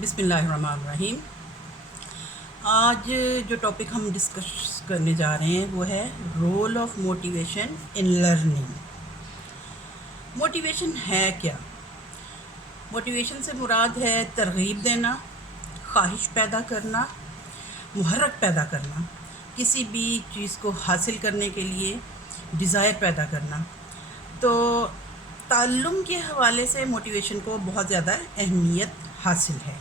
بسم اللہ الرحمن الرحیم۔ آج جو ٹاپک ہم ڈسکس کرنے جا رہے ہیں وہ ہے role of motivation in learning. Motivation ہے کیا؟ موٹیویشن سے مراد ہے ترغیب دینا، خواہش پیدا کرنا، محرک پیدا کرنا، کسی بھی چیز کو حاصل کرنے کے لیے ڈیزائر پیدا کرنا۔ تو تعلم کے حوالے سے موٹیویشن کو بہت زیادہ اہمیت حاصل ہے۔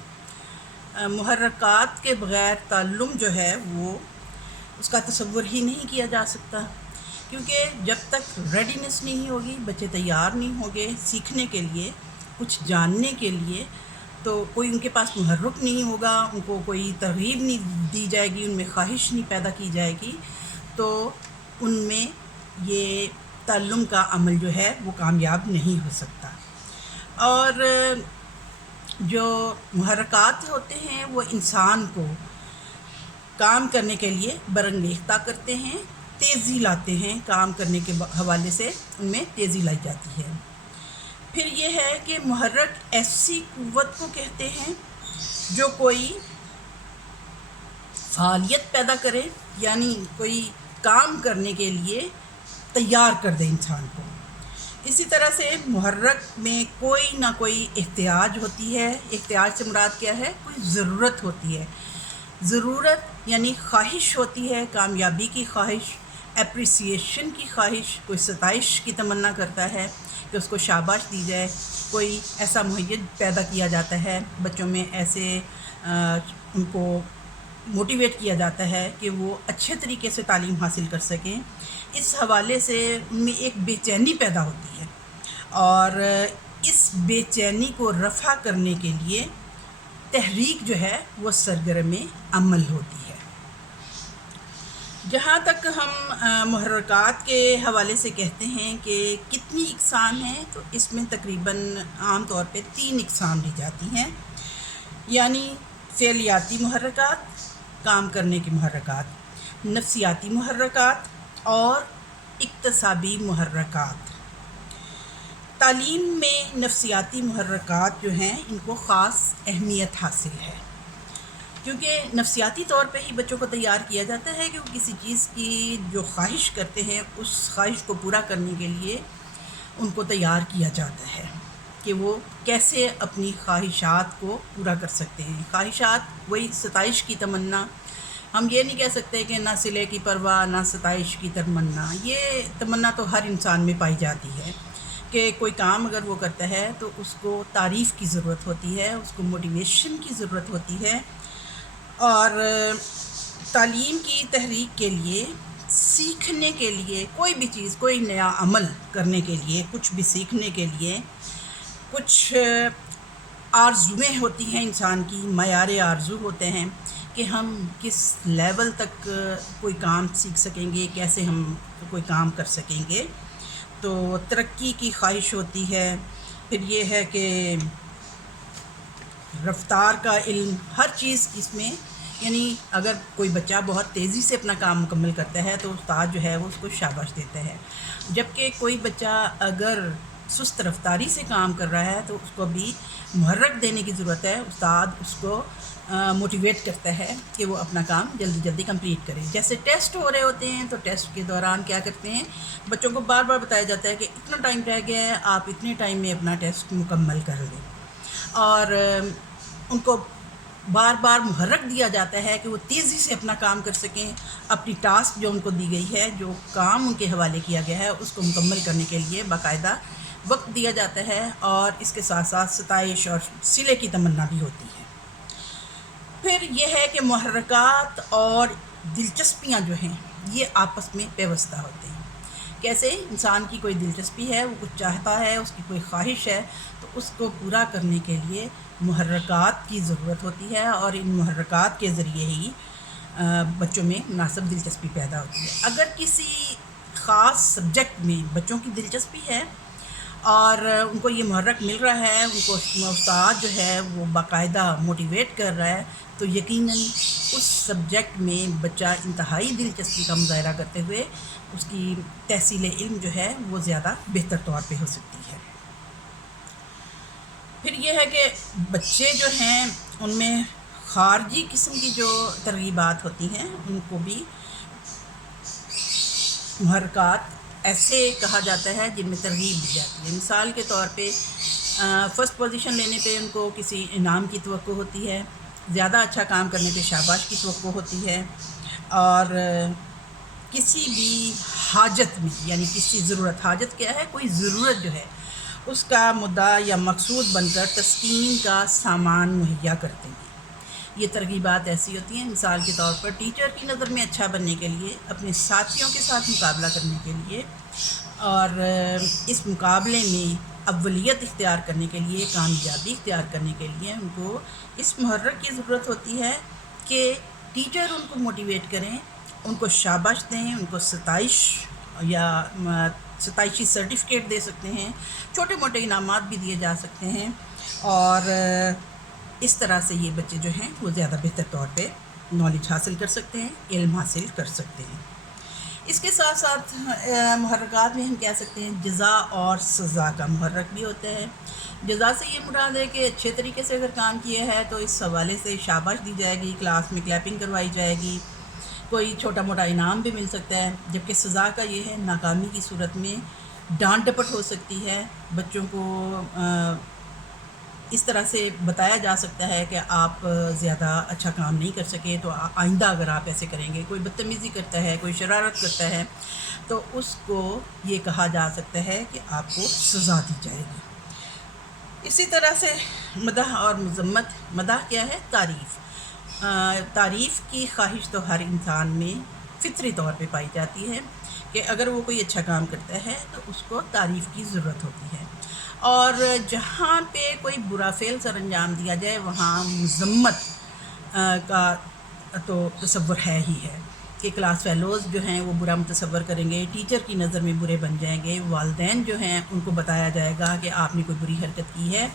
محرکات کے بغیر تعلم جو ہے وہ اس کا تصور ہی نہیں کیا جا سکتا، کیونکہ جب تک ریڈینس نہیں ہوگی، بچے تیار نہیں ہوں گے سیکھنے کے لیے، کچھ جاننے کے لیے، تو کوئی ان کے پاس محرک نہیں ہوگا، ان کو کوئی ترغیب نہیں دی جائے گی، ان میں خواہش نہیں پیدا کی جائے گی، تو ان میں یہ تعلم کا عمل جو ہے وہ کامیاب نہیں ہو سکتا۔ اور جو محرکات ہوتے ہیں وہ انسان کو کام کرنے کے لیے برانگیختہ کرتے ہیں، تیزی لاتے ہیں، کام کرنے کے حوالے سے ان میں تیزی لائی جاتی ہے۔ پھر یہ ہے کہ محرک ایسی قوت کو کہتے ہیں جو کوئی فعالیت پیدا کرے، یعنی کوئی کام کرنے کے لیے تیار کر دے انسان کو۔ اسی طرح سے محرک میں کوئی نہ کوئی احتیاج ہوتی ہے۔ احتیاج سے مراد کیا ہے؟ کوئی ضرورت ہوتی ہے۔ ضرورت یعنی خواہش ہوتی ہے، کامیابی کی خواہش، اپریسیشن کی خواہش، کوئی ستائش کی تمنا کرتا ہے کہ اس کو شاباش دی جائے، کوئی ایسا مہیج پیدا کیا جاتا ہے، بچوں میں ایسے ان کو موٹیویٹ کیا جاتا ہے کہ وہ اچھے طریقے سے تعلیم حاصل کر سکیں۔ اس حوالے سے ان میں ایک بے چینی پیدا ہوتی ہے، اور اس بے چینی کو رفع کرنے کے لیے تحریک جو ہے وہ سرگرم عمل ہوتی ہے۔ جہاں تک ہم محرکات کے حوالے سے کہتے ہیں کہ کتنی اقسام ہیں، تو اس میں تقریباً عام طور پہ 3 اقسام لی جاتی ہیں، یعنی فعلیاتی محرکات، کام کرنے کی محرکات، نفسیاتی محرکات اور اکتسابی محرکات۔ تعلیم میں نفسیاتی محرکات جو ہیں ان کو خاص اہمیت حاصل ہے، کیونکہ نفسیاتی طور پہ ہی بچوں کو تیار کیا جاتا ہے کہ وہ کسی چیز کی جو خواہش کرتے ہیں اس خواہش کو پورا کرنے کے لیے ان کو تیار کیا جاتا ہے کہ وہ کیسے اپنی خواہشات کو پورا کر سکتے ہیں۔ خواہشات وہی ستائش کی تمنا، ہم یہ نہیں کہہ سکتے کہ نہ صلے کی پرواہ نہ ستائش کی تمنا، یہ تمنا تو ہر انسان میں پائی جاتی ہے کہ کوئی کام اگر وہ کرتا ہے تو اس کو تعریف کی ضرورت ہوتی ہے، اس کو موٹیویشن کی ضرورت ہوتی ہے۔ اور تعلیم کی تحریک کے لیے، سیکھنے کے لیے، کوئی بھی چیز، کوئی نیا عمل کرنے کے لیے، کچھ بھی سیکھنے کے لیے کچھ آرزویں ہوتی ہیں انسان کی، معیار آرزو ہوتے ہیں کہ ہم کس لیول تک کوئی کام سیکھ سکیں گے، کیسے ہم کوئی کام کر سکیں گے۔ تو ترقی کی خواہش ہوتی ہے، پھر یہ ہے کہ رفتار کا علم، ہر چیز اس میں، یعنی اگر کوئی بچہ بہت تیزی سے اپنا کام مکمل کرتا ہے تو استاد جو ہے وہ اس کو شاباش دیتا ہے، جبکہ کوئی بچہ اگر سست رفتاری سے کام کر رہا ہے تو اس کو بھی محرک دینے کی ضرورت ہے۔ استاد اس کو موٹیویٹ کرتا ہے کہ وہ اپنا کام جلدی جلدی کمپلیٹ کرے۔ جیسے ٹیسٹ ہو رہے ہوتے ہیں تو ٹیسٹ کے دوران کیا کرتے ہیں، بچوں کو بار بار بتایا جاتا ہے کہ اتنا ٹائم رہ گیا ہے، آپ اتنے ٹائم میں اپنا ٹیسٹ مکمل کر لیں، اور ان کو بار بار محرک دیا جاتا ہے کہ وہ تیزی سے اپنا کام کر سکیں، اپنی ٹاسک جو ان کو دی گئی ہے، جو کام ان کے حوالے کیا گیا ہے اس کو مکمل کرنے کے لیے باقاعدہ وقت دیا جاتا ہے، اور اس کے ساتھ ساتھ ستائش اور صلے کی تمنا بھی ہوتی ہے۔ پھر یہ ہے کہ محرکات اور دلچسپیاں جو ہیں یہ آپس میں پیوستہ ہوتے ہیں۔ کیسے؟ انسان کی کوئی دلچسپی ہے، وہ کچھ چاہتا ہے، اس کی کوئی خواہش ہے، تو اس کو پورا کرنے کے لیے محرکات کی ضرورت ہوتی ہے، اور ان محرکات کے ذریعے ہی بچوں میں مناسب دلچسپی پیدا ہوتی ہے۔ اگر کسی خاص سبجیکٹ میں بچوں کی دلچسپی ہے اور ان کو یہ محرک مل رہا ہے، ان کو استاد جو ہے وہ باقاعدہ موٹیویٹ کر رہا ہے، تو یقیناً اس سبجیکٹ میں بچہ انتہائی دلچسپی کا مظاہرہ کرتے ہوئے اس کی تحصیل علم جو ہے وہ زیادہ بہتر طور پہ ہو سکتی ہے۔ پھر یہ ہے کہ بچے جو ہیں ان میں خارجی قسم کی جو ترغیبات ہوتی ہیں ان کو بھی محرکات ایسے کہا جاتا ہے جن میں ترغیب دی جاتی ہے. مثال کے طور پہ فرسٹ پوزیشن لینے پہ ان کو کسی انعام کی توقع ہوتی ہے، زیادہ اچھا کام کرنے پہ شاباش کی توقع ہوتی ہے، اور کسی بھی حاجت میں یعنی کسی ضرورت، حاجت کیا ہے، کوئی ضرورت جو ہے اس کا مدعا یا مقصود بن کر تسکین کا سامان مہیا کرتے ہیں. یہ ترغیبات ایسی ہوتی ہیں، مثال کے طور پر ٹیچر کی نظر میں اچھا بننے کے لیے، اپنے ساتھیوں کے ساتھ مقابلہ کرنے کے لیے، اور اس مقابلے میں اولیت اختیار کرنے کے لیے، کامیابی اختیار کرنے کے لیے ان کو اس محرک کی ضرورت ہوتی ہے کہ ٹیچر ان کو موٹیویٹ کریں، ان کو شاباش دیں، ان کو ستائش یا ستائشی سرٹیفکیٹ دے سکتے ہیں، چھوٹے موٹے انعامات بھی دیے جا سکتے ہیں، اور اس طرح سے یہ بچے جو ہیں وہ زیادہ بہتر طور پہ نالج حاصل کر سکتے ہیں، علم حاصل کر سکتے ہیں. اس کے ساتھ ساتھ محرکات میں ہم کہہ سکتے ہیں جزا اور سزا کا محرک بھی ہوتا ہے. جزا سے یہ مراد ہے کہ اچھے طریقے سے اگر کام کیا ہے تو اس حوالے سے شاباش دی جائے گی، کلاس میں کلیپنگ کروائی جائے گی، کوئی چھوٹا موٹا انعام بھی مل سکتا ہے. جبکہ سزا کا یہ ہے ناکامی کی صورت میں ڈانٹ ڈپٹ ہو سکتی ہے، بچوں کو اس طرح سے بتایا جا سکتا ہے کہ آپ زیادہ اچھا کام نہیں کر سکے تو آئندہ اگر آپ ایسے کریں گے، کوئی بدتمیزی کرتا ہے، کوئی شرارت کرتا ہے تو اس کو یہ کہا جا سکتا ہے کہ آپ کو سزا دی جائے گی. اسی طرح سے مدح اور مذمت. مدح کیا ہے؟ تعریف. تعریف کی خواہش تو ہر انسان میں فطری طور پہ پائی جاتی ہے کہ اگر وہ کوئی اچھا کام کرتا ہے تو اس کو تعریف کی ضرورت ہوتی ہے، اور جہاں پہ کوئی برا فعل سر انجام دیا جائے وہاں مذمت کا تو تصور ہے ہی ہے کہ کلاس فیلوز جو ہیں وہ برا متصور کریں گے، ٹیچر کی نظر میں برے بن جائیں گے، والدین جو ہیں ان کو بتایا جائے گا کہ آپ نے کوئی بری حرکت کی ہے.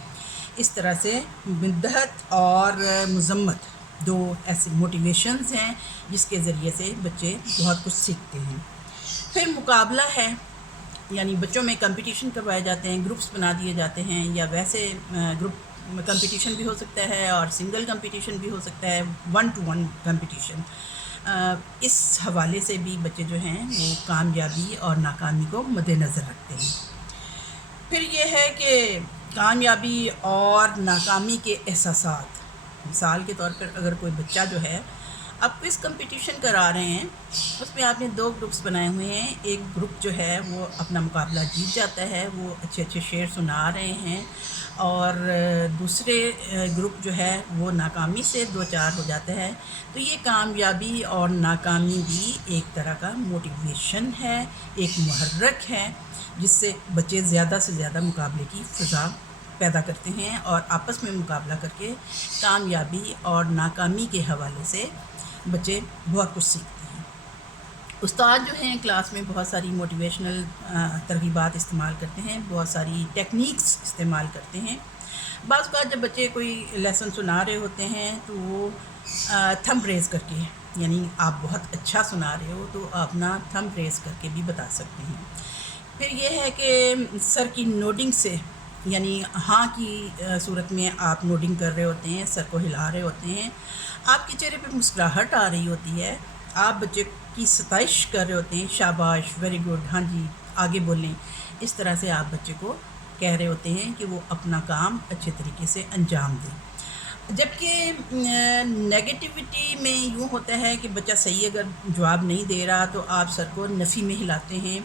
اس طرح سے مدحت اور مذمت دو ایسے موٹیویشنز ہیں جس کے ذریعے سے بچے بہت کچھ سیکھتے ہیں. پھر مقابلہ ہے، یعنی بچوں میں کمپٹیشن کروائے جاتے ہیں، گروپس بنا دیے جاتے ہیں، یا ویسے گروپ کمپٹیشن بھی ہو سکتا ہے اور سنگل کمپٹیشن بھی ہو سکتا ہے، 1 to 1 کمپٹیشن. اس حوالے سے بھی بچے جو ہیں وہ کامیابی اور ناکامی کو مد نظر رکھتے ہیں. پھر یہ ہے کہ کامیابی اور ناکامی کے احساسات. مثال کے طور پر اگر کوئی بچہ جو ہے آپ کوئز کمپٹیشن کرا رہے ہیں، اس میں آپ نے 2 گروپس بنائے ہوئے ہیں. ایک گروپ جو ہے وہ اپنا مقابلہ جیت جاتا ہے، وہ اچھے اچھے شعر سنا رہے ہیں، اور دوسرے گروپ جو ہے وہ ناکامی سے 2-4 ہو جاتا ہے. تو یہ کامیابی اور ناکامی بھی ایک طرح کا موٹیویشن ہے، ایک محرک ہے جس سے بچے زیادہ سے زیادہ مقابلے کی فضا پیدا کرتے ہیں اور آپس میں مقابلہ کر کے کامیابی اور ناکامی کے حوالے سے بچے بہت کچھ سیکھتے ہیں. استاد جو ہیں کلاس میں بہت ساری موٹیویشنل ترغیبات استعمال کرتے ہیں، بہت ساری ٹیکنیکس استعمال کرتے ہیں. بعض اوقات جب بچے کوئی لیسن سنا رہے ہوتے ہیں تو وہ تھمب ریز کر کے، یعنی آپ بہت اچھا سنا رہے ہو تو آپ اپنا تھمب ریز کر کے بھی بتا سکتے ہیں. پھر یہ ہے کہ سر کی نوڈنگ سے، یعنی ہاں کی صورت میں آپ نوڈنگ کر رہے ہوتے ہیں، سر کو ہلا رہے ہوتے ہیں، آپ کے چہرے پہ مسکراہٹ آ رہی ہوتی ہے، آپ بچے کی ستائش کر رہے ہوتے ہیں، شاباش، ویری گڈ، ہاں جی آگے بولیں. اس طرح سے آپ بچے کو کہہ رہے ہوتے ہیں کہ وہ اپنا کام اچھے طریقے سے انجام دیں. جبکہ نیگیٹیوٹی میں یوں ہوتا ہے کہ بچہ صحیح اگر جواب نہیں دے رہا تو آپ سر کو نفی میں ہلاتے ہیں،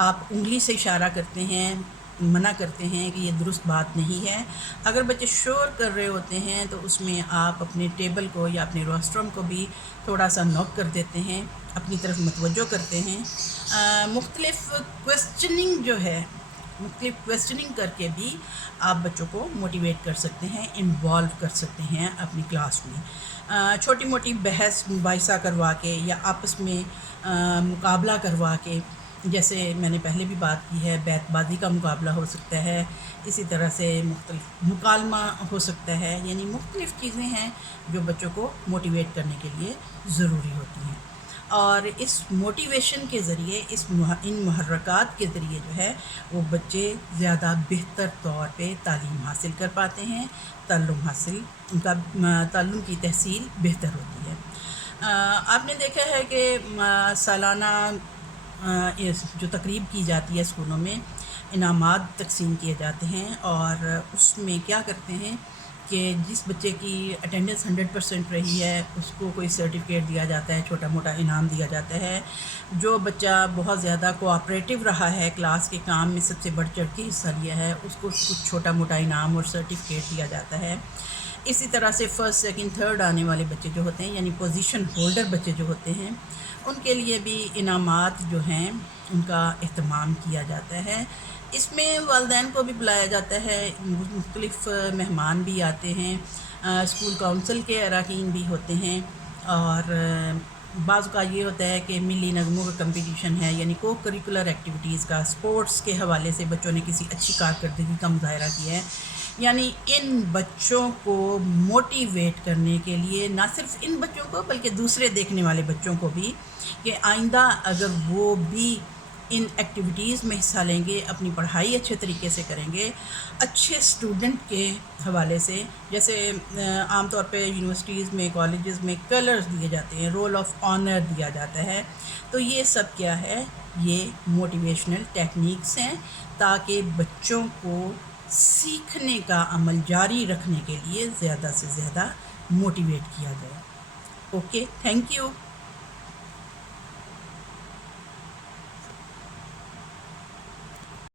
آپ انگلی سے اشارہ کرتے ہیں، منع کرتے ہیں کہ یہ درست بات نہیں ہے. اگر بچے شور کر رہے ہوتے ہیں تو اس میں آپ اپنے ٹیبل کو یا اپنے روسٹرم کو بھی تھوڑا سا نوک کر دیتے ہیں، اپنی طرف متوجہ کرتے ہیں. مختلف کویسچننگ جو ہے، مختلف کویسچننگ کر کے بھی آپ بچوں کو موٹیویٹ کر سکتے ہیں، انوالو کر سکتے ہیں اپنی کلاس میں. چھوٹی موٹی بحث مباحثہ کروا کے یا آپس میں مقابلہ کروا کے، جیسے میں نے پہلے بھی بات کی ہے، بیت بازی کا مقابلہ ہو سکتا ہے، اسی طرح سے مختلف مکالمہ ہو سکتا ہے. یعنی مختلف چیزیں ہیں جو بچوں کو موٹیویٹ کرنے کے لیے ضروری ہوتی ہیں. اور اس موٹیویشن کے ذریعے ان محرکات کے ذریعے جو ہے وہ بچے زیادہ بہتر طور پہ تعلیم حاصل کر پاتے ہیں، ان کا تعلم کی تحصیل بہتر ہوتی ہے۔ آپ نے دیکھا ہے کہ سالانہ جو تقریب کی جاتی ہے اسکولوں میں، انعامات تقسیم کیے جاتے ہیں، اور اس میں کیا کرتے ہیں کہ جس بچے کی اٹینڈنس 100% رہی ہے اس کو کوئی سرٹیفکیٹ دیا جاتا ہے، چھوٹا موٹا انعام دیا جاتا ہے۔ جو بچہ بہت زیادہ کوآپریٹو رہا ہے، کلاس کے کام میں سب سے بڑھ چڑھ کے حصہ لیا ہے، اس کو کچھ چھوٹا موٹا انعام اور سرٹیفکیٹ دیا جاتا ہے۔ اسی طرح سے فرسٹ سیکنڈ تھرڈ آنے والے بچے جو ہوتے ہیں، یعنی پوزیشن ہولڈر بچے جو ہوتے ہیں، ان کے لیے بھی انعامات جو ہیں ان کا اہتمام کیا جاتا ہے۔ اس میں والدین کو بھی بلایا جاتا ہے، مختلف مہمان بھی آتے ہیں، اسکول کونسل کے اراکین بھی ہوتے ہیں، اور بعض کا یہ ہوتا ہے کہ ملی نغموں کا کمپٹیشن ہے، یعنی کو کریکولر ایکٹیویٹیز کا، اسپورٹس کے حوالے سے بچوں نے کسی اچھی کارکردگی کا مظاہرہ کیا ہے۔ یعنی ان بچوں کو موٹیویٹ کرنے کے لیے، نہ صرف ان بچوں کو بلکہ دوسرے دیکھنے والے بچوں کو بھی، کہ آئندہ اگر وہ بھی ان ایکٹیویٹیز میں حصہ لیں گے، اپنی پڑھائی اچھے طریقے سے کریں گے، اچھے اسٹوڈنٹ کے حوالے سے، جیسے عام طور پہ یونیورسٹیز میں، کالجز میں کلرز دیے جاتے ہیں، رول آف آنر دیا جاتا ہے، تو یہ سب کیا ہے؟ یہ موٹیویشنل ٹیکنیکس ہیں، تاکہ بچوں کو سیکھنے کا عمل جاری رکھنے کے لیے زیادہ سے زیادہ موٹیویٹ کیا جائے۔ Okay, thank you.